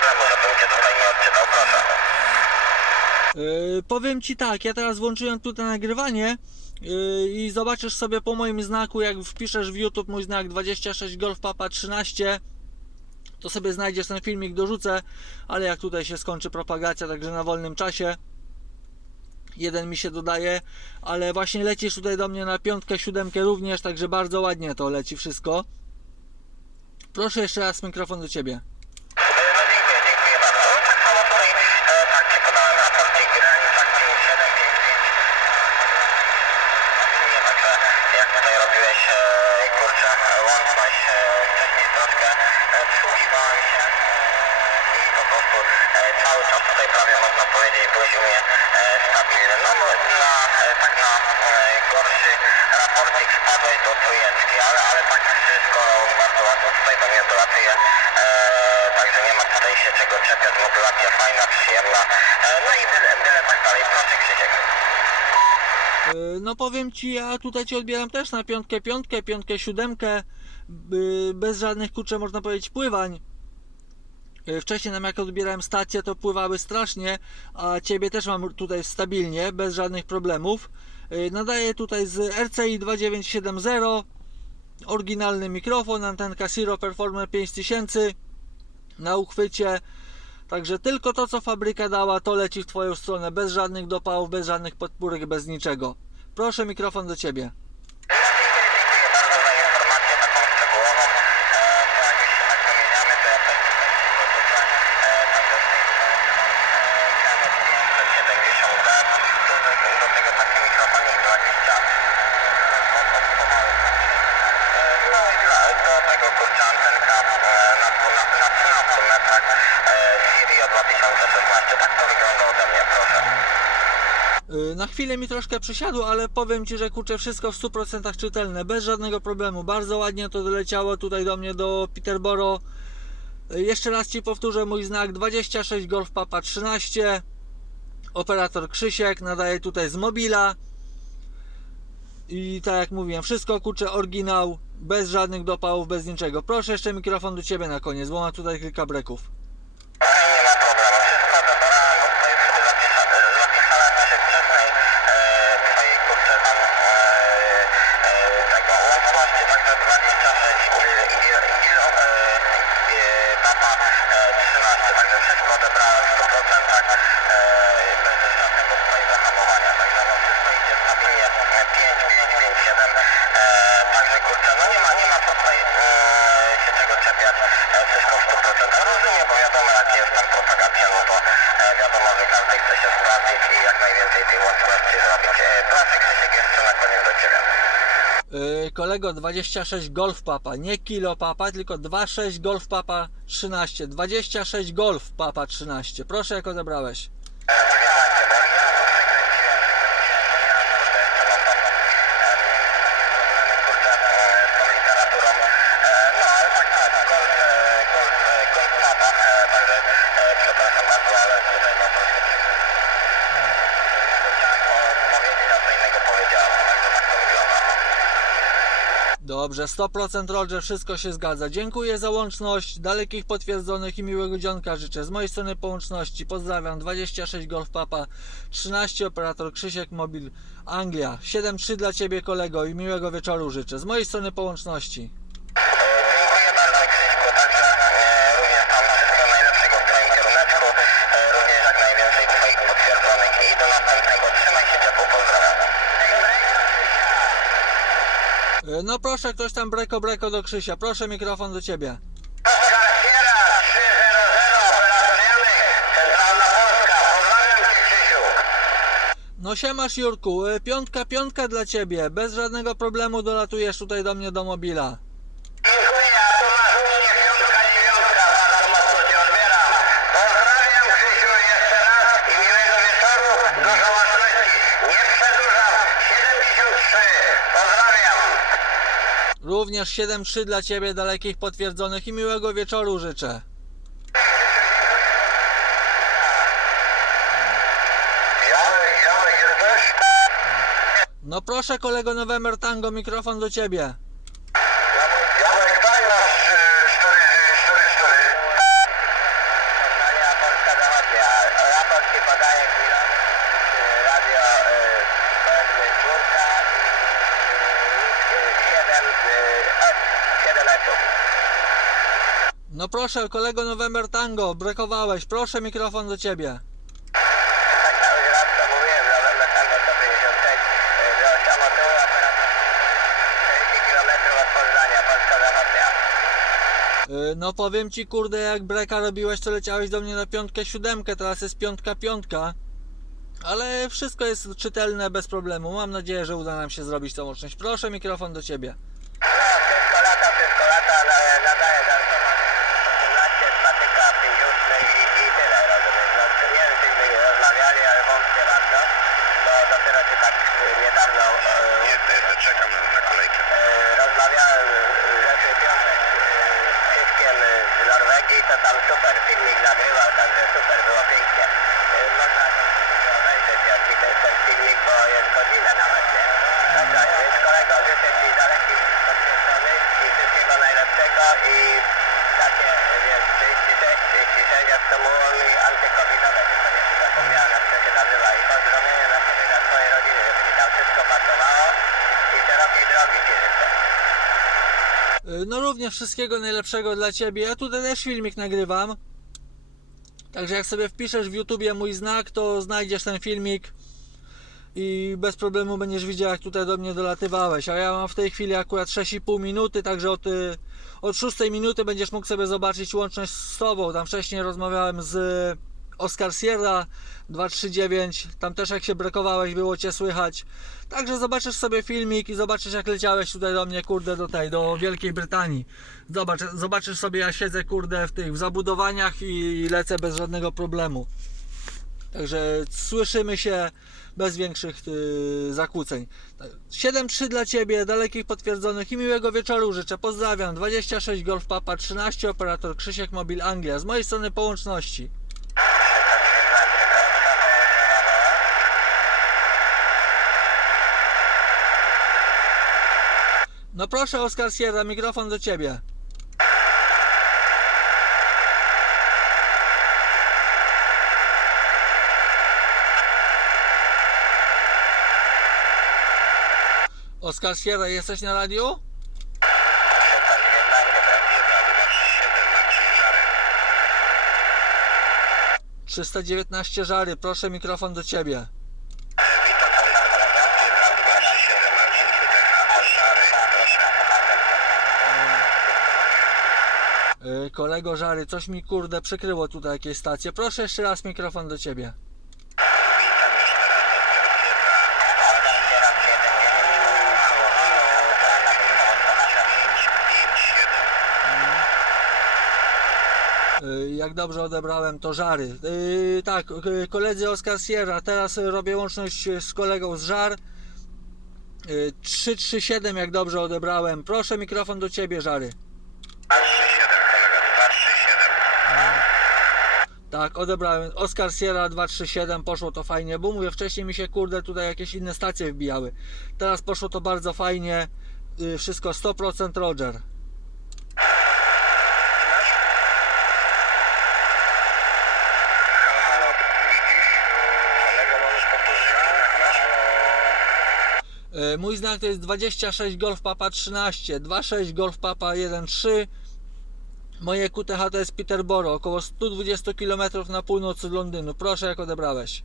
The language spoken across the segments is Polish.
problemu, żebym cię tutaj nie odczytał, proszę. Yy, powiem ci tak, ja teraz włączyłem tutaj nagrywanie yy, i zobaczysz sobie po moim znaku, jak wpiszesz w YouTube mój znak 26 Golf Papa 13, to sobie znajdziesz ten filmik, dorzucę, ale jak tutaj się skończy propagacja, także na wolnym czasie jeden mi się dodaje, ale właśnie lecisz tutaj do mnie na piątkę, siódemkę również, także bardzo ładnie to leci wszystko. Proszę jeszcze raz mikrofon do ciebie. No dziękuję, dziękuję bardzo. No tak samo tutaj, e, tak ci podałem raport tej granicach 5755. Nie, także jak tutaj robiłeś, e, kurczę, łączność e, wcześniej troszkę, e, przysłuchiwałem się e, i po prostu e, cały czas tutaj prawie można powiedzieć byłeś u mnie e, stabilny. No no, na, e, tak na e, gorszy wpadłeś do ale, ale tak wszystko bardzo ładnie tutaj do mnie dolatuje. E, także nie ma tutaj się czego czepiać, fajna, przyjemna. No i byle, byle tak dalej. Proszę Krzysiek. No powiem ci, ja tutaj ci odbieram też na piątkę, piątkę, piątkę, siódemkę, bez żadnych kurczę można powiedzieć pływań. Yy, Wcześniej nam jak odbierałem stację, to pływały strasznie, a ciebie też mam tutaj stabilnie, bez żadnych problemów. Yy, Nadaję tutaj z RCI 2970, oryginalny mikrofon, antenka Siro Performer 5000 na uchwycie. Także tylko to, co fabryka dała, to leci w Twoją stronę, bez żadnych dopałów, bez żadnych podpórek, bez niczego. Proszę, mikrofon do Ciebie. Dziękuję, dziękuję bardzo za informację taką szczegółową. E, to jak już się tak wymieniamy, to ja też tutaj się dorzucę. E, także z tej strony e, Canon 570D, do, do, do tego taki mikrofonik 20 no i dla, do tego kurczę antenka e, na, na, na 13 metrach e, Sirio 2016. Tak to wygląda ode mnie, proszę. Yy, Na chwilę mi troszkę przysiadło, ale powiem Ci, że kurczę wszystko w 100% czytelne, bez żadnego problemu. Bardzo ładnie to doleciało tutaj do mnie, do Peterborough. Yy, Jeszcze raz Ci powtórzę mój znak 26 Golf Papa 13. Operator Krzysiek nadaje tutaj z mobila. I tak jak mówiłem, wszystko kurczę oryginał, bez żadnych dopałów, bez niczego. Proszę jeszcze mikrofon do Ciebie na koniec, bo mam tutaj kilka breków. 13, także wszystko odebrałem w 100% e, bez żadnego tutaj zahamowania, także no wszystko idzie stabilnie, 5, 5, 5, 7, e, także kurczę, no nie ma, nie ma co tutaj e, się czego czepiać, e, wszystko w 100%. Rozumiem, bo wiadomo jak jest tam propagacja, no to e, wiadomo, że każdy chce się sprawdzić i jak najwięcej tej łączności zrobić. E, proszę Krzysiek jeszcze na koniec do Ciebie. Yy, kolego 26 Golf Papa, nie Kilo Papa, tylko 26 Golf Papa 13. 26 Golf Papa 13. Proszę, jak odebrałeś. E, Czekajcie, bo ja to przekręciłem, przekręciłem, ja kurde jeszcze mam tam e, problemy kurde e, z tą literaturą. E, no ale tak, tak, golf, e, golf, e, golf papa, e, także e, przepraszam bardzo, ale tutaj no troszkę chciałem po- powiedzieć, a co innego powiedziałem, także tak to wygląda. Dobrze, 100% Roger, wszystko się zgadza. Dziękuję za łączność, dalekich potwierdzonych i miłego dzionka życzę. Z mojej strony po łączności pozdrawiam 26 Golf Papa 13 operator Krzysiek Mobil Anglia 7-3 dla Ciebie kolego i miłego wieczoru życzę. Z mojej strony po łączności. Dziękuję bardzo Krzyśku, także e, również tam wszystkiego najlepszego w Twoim kieruneczku, e, również jak najwięcej Twoich potwierdzonych i do następnego. Trzymaj się ciepło, pozdrawiam. Yy, No proszę, ktoś tam breko breko do Krzysia. Proszę, mikrofon do Ciebie. Oskar Sierra 300, operator Janek, Centralna Polska, pozdrawiam Cię Krzysiu. No siemasz Jurku, y, piątka, piątka dla Ciebie. Bez żadnego problemu dolatujesz tutaj do mnie do mobila. Również 7-3 dla Ciebie, dalekich potwierdzonych i miłego wieczoru życzę. Janek, Janek jesteś? No proszę kolego November Tango, mikrofon do Ciebie. No proszę, kolego November Tango, brekowałeś. Proszę, mikrofon do ciebie. Cały raz to mówiłem, nawet na tango 156, do samotyłu operator 40 km od Poznania, Polska Zachodnia. Yy, No powiem ci, kurde, jak breka robiłeś, to leciałeś do mnie na piątkę, siódemkę, teraz jest piątka, piątka. Ale wszystko jest czytelne, bez problemu. Mam nadzieję, że uda nam się zrobić tą łączność. Proszę, mikrofon do ciebie. No, wszystko lata, wszystko lata, ale nadaje za 18, patyka, 50 i, i tyle, rozumiesz. No, nie wiem, czyśmy rozmawiali, ale wątpię bardzo, bo dopiero się tak y, niedawno e, Nie, to jeszcze czekam na kolejkę. e, rozmawiałem w zeszły piątek e, z Krzyśkiem z Norwegii, to tam super filmik nagrywał, także super było pięknie. E, Można sobie obejrzeć jaki to jest ten filmik, bo jest godzinę nawet, nie? Także, więc kolego, życzę Ci dalekich podpieszony i wszystkiego najlepszego i takie, wiesz, 36, 36, jak to mówią mi antykowidowe, tylko nie zapomniałem jak to się nazywa i pozdrowienia na Ciebie, dla Twojej rodziny, żeby Ci tam wszystko pasowało i szerokiej drogi Ci życzę. Również wszystkiego najlepszego dla ciebie. Ja tutaj też filmik nagrywam. Także jak sobie wpiszesz w YouTubie mój znak, to znajdziesz ten filmik i bez problemu będziesz widział, jak tutaj do mnie dolatywałeś. A ja mam w tej chwili akurat 6,5 minuty, także od, y, od 6 minuty będziesz mógł sobie zobaczyć łączność z Tobą. Tam wcześniej rozmawiałem z Oscar Sierra 239. Tam też jak się brekowałeś, było Cię słychać. Także zobaczysz sobie filmik i zobaczysz, jak leciałeś tutaj do mnie, kurde, do tej, do Wielkiej Brytanii. Zobacz, zobaczysz sobie, ja siedzę, kurde, w tych w zabudowaniach i lecę bez żadnego problemu. Także słyszymy się bez większych yy, zakłóceń. 7-3 dla Ciebie, dalekich potwierdzonych i miłego wieczoru życzę. Pozdrawiam. 26 Golf Papa 13, operator Krzysiek Mobil Anglia. Z mojej strony połączności. No proszę Oskar Sierra, mikrofon do Ciebie. Oskar Sierra, jesteś na radiu? 319 żary, proszę mikrofon do Ciebie. Kolego Żary, coś mi kurde przykryło tutaj jakieś stacje. Proszę jeszcze raz mikrofon do Ciebie. Yy, jak dobrze odebrałem, to Żary. Yy, tak, koledzy Oskar Sierra, teraz robię łączność z kolegą z Żar. Yy, 337, jak dobrze odebrałem. Proszę mikrofon do Ciebie, Żary. 237, kolega, 237. Tak, odebrałem. Oscar Sierra 237, poszło to fajnie, bo mówię, wcześniej mi się kurde tutaj jakieś inne stacje wbijały. Teraz poszło to bardzo fajnie. Yy, wszystko 100% Roger. Yy, mój znak to jest 26 Golf Papa 13, 26 Golf Papa 13. Moje QTH to jest Peterborough, około 120 km na północ od Londynu. Proszę, jak odebrałeś.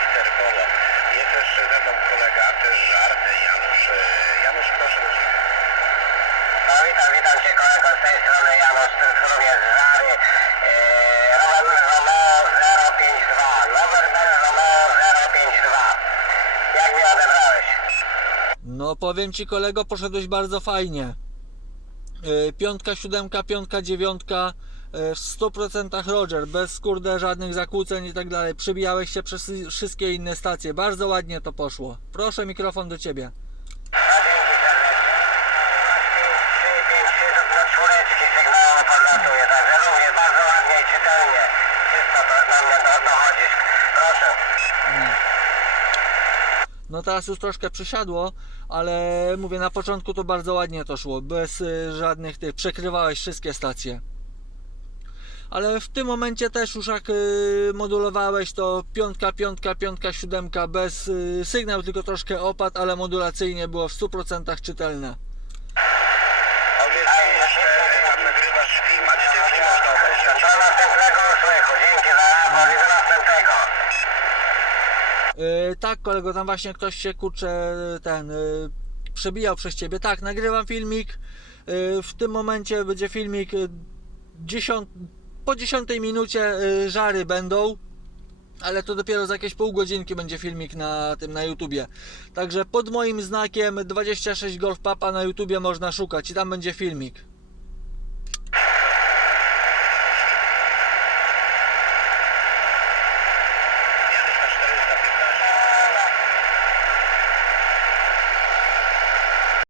Peter Bolo. Jest jeszcze ze mną kolega, też żart, Janusz. E, Janusz, proszę do Ciebie. No witam, witam Cię kolego z tej strony Janusz, również z Żary. Yy, Robert Romeo 052. Robert Romeo 052. Jak mnie odebrałeś? No powiem ci kolego, poszedłeś bardzo fajnie. Yy, Piątka, siódemka, piątka, dziewiątka yy, w 100% Roger, bez kurde żadnych zakłóceń i tak dalej. Przybijałeś się przez wszystkie inne stacje. Bardzo ładnie to poszło. Proszę mikrofon do ciebie. No dzięki serdecznie. 353 do czwóreczki sygnałem podlatuje, także również bardzo ładnie i czytelnie. Wszystko to na mnie do, dochodzisz. Proszę. No teraz już troszkę przysiadło, ale mówię, na początku to bardzo ładnie to szło, bez y, żadnych tych, przekrywałeś wszystkie stacje. Ale w tym momencie też już jak y, modulowałeś to piątka, piątka, piątka, siódemka bez y, sygnał, tylko troszkę opad, ale modulacyjnie było w 100% czytelne. Tak, kolego, tam właśnie ktoś się kurczę ten y, przebijał przez ciebie. Tak, nagrywam filmik. Y, w tym momencie będzie filmik y, dziesiąt, po 10 minucie y, żary będą. Ale to dopiero za jakieś pół godzinki będzie filmik na tym na YouTubie. Także pod moim znakiem 26 Golf Papa na YouTubie można szukać i tam będzie filmik.